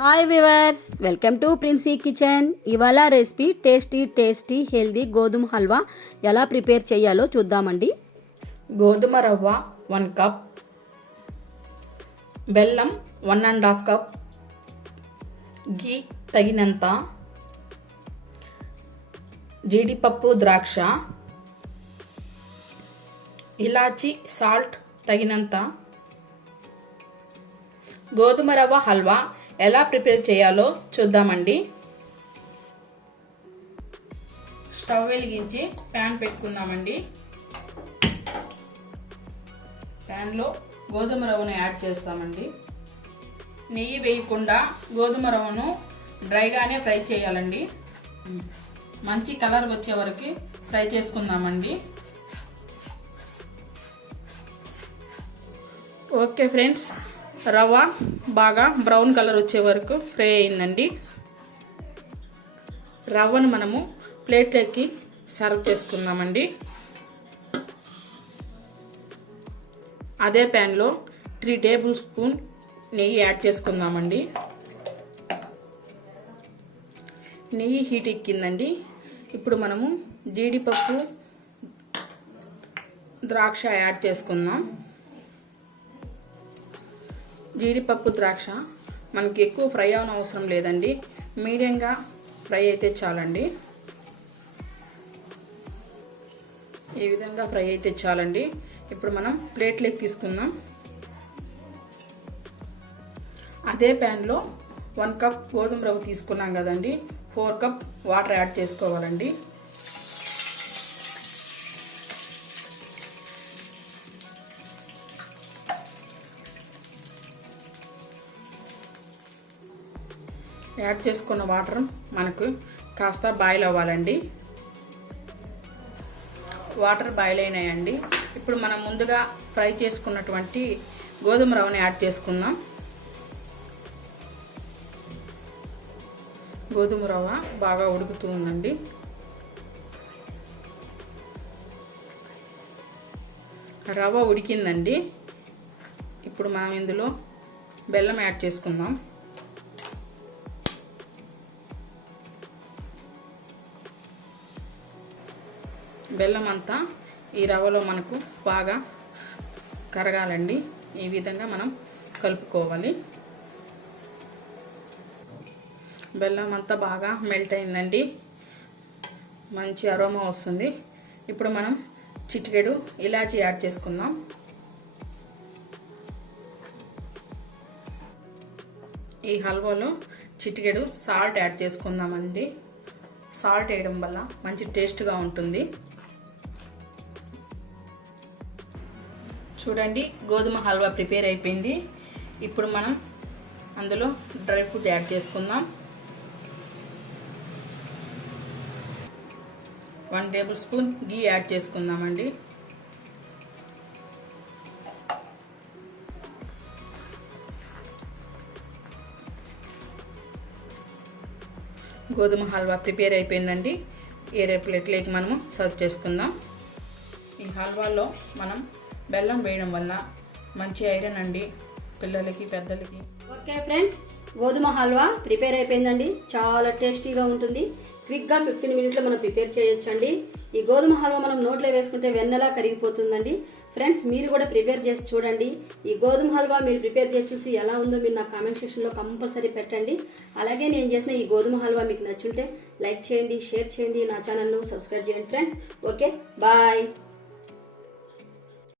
Hi viewers, welcome to Princy kitchen. ఇవాళ recipe tasty healthy గోధుమ హల్వా ఎలా ప్రిపేర్ చేయాలో చూద్దామండి. గోధుమ రవ్వ 1 కప్, బెల్లం 1.5 కప్, ఘీ తగినంత, జీడిపప్పు, ద్రాక్ష, ఇలాచి, సాల్ట్ తగినంత. గోధుమ రవ్వ హల్వా ఎలా ప్రిపేర్ చేయాలో చూద్దామండి. స్టవ్ వెలిగించి ప్యాన్ పెట్టుకుందామండి. ప్యాన్లో గోధుమ రవ్వను యాడ్ చేస్తామండి. నెయ్యి వేయకుండా గోధుమ రవ్వను డ్రైగానే ఫ్రై చేయాలండి. మంచి కలర్ వచ్చే వరకు ఫ్రై చేసుకుందామండి. ఓకే ఫ్రెండ్స్, రవ్వ బాగా బ్రౌన్ కలర్ వచ్చే వరకు ఫ్రై అయిందండి. రవ్వను మనము ప్లేట్లోకి సర్వ్ చేసుకుందామండి. అదే ప్యాన్లో 3 టేబుల్ స్పూన్ నెయ్యి యాడ్ చేసుకుందామండి. నెయ్యి హీట్ ఎక్కిందండి. ఇప్పుడు మనము జీడిపప్పు, ద్రాక్ష యాడ్ చేసుకుందాం. జీడిపప్పు, ద్రాక్ష మనకి ఎక్కువ ఫ్రై అవన అవసరం లేదండి. మీడియంగా ఫ్రై అయితే చాలండి. ఈ విధంగా ఫ్రై అయితే చాలండి. ఇప్పుడు మనం ప్లేట్లోకి తీసుకుందాం. అదే ప్యాన్లో 1 కప్ గోధుమ రవ్వ తీసుకున్నాం కదండి, 4 కప్ వాటర్ యాడ్ చేసుకోవాలండి. యాడ్ చేసుకున్న వాటర్ మనకు కాస్త బాయిల్ అవ్వాలండి. వాటర్ బాయిల్ అయినాయండి. ఇప్పుడు మనం ముందుగా ఫ్రై చేసుకున్నటువంటి గోధుమ రవ్వని యాడ్ చేసుకుందాం. గోధుమ రవ్వ బాగా ఉడుకుతుందండి. రవ్వ ఉడికిందండి. ఇప్పుడు మనం ఇందులో బెల్లం యాడ్ చేసుకుందాం. బెల్లం అంతా ఈ రవ్వలో మనకు బాగా కరగాలండి. ఈ విధంగా మనం కలుపుకోవాలి. బెల్లం అంతా బాగా మెల్ట్ అయిందండి. మంచి అరోమా వస్తుంది. ఇప్పుడు మనం చిటికెడు ఇలాచి యాడ్ చేసుకుందాం. ఈ హల్వాలో చిటికెడు సాల్ట్ యాడ్ చేసుకుందామండి. సాల్ట్ వేయడం వల్ల మంచి టేస్ట్గా ఉంటుంది. చూడండి, గోధుమ హల్వా ప్రిపేర్ అయిపోయింది. ఇప్పుడు మనం అందులో డ్రై ఫ్రూట్ యాడ్ చేసుకుందాం. 1 టేబుల్ స్పూన్ ఘీ యాడ్ చేసుకుందామండి. గోధుమ హల్వా ప్రిపేర్ అయిపోయిందండి. ఏరే ప్లేట్లోకి మనము సర్వ్ చేసుకుందాం. ఈ హల్వాలో మనం బెల్లం వేయడం వల్ల మంచి ఐరన్ అండి పిల్లలకి, పెద్దలకి. ఓకే ఫ్రెండ్స్, గోధుమ హల్వా ప్రిపేర్ అయిపోయిందండి. చాలా టేస్టీగా ఉంటుంది. క్విక్గా 15 మినిట్లో మనం ప్రిపేర్ చేయొచ్చండి. ఈ గోధుమ హల్వా మనం నోట్లో వేసుకుంటే వెన్నెలా కరిగిపోతుందండి. ఫ్రెండ్స్, మీరు కూడా ప్రిపేర్ చేసి చూడండి. ఈ గోధుమ హల్వా మీరు ప్రిపేర్ చేసి చూసి ఎలా ఉందో మీరు నా కామెంట్ సెక్షన్లో కంపల్సరీ పెట్టండి. అలాగే నేను చేసిన ఈ గోధుమ హల్వా మీకు నచ్చుంటే లైక్ చేయండి, షేర్ చేయండి, నా ఛానల్ను సబ్స్క్రైబ్ చేయండి ఫ్రెండ్స్. Okay, bye.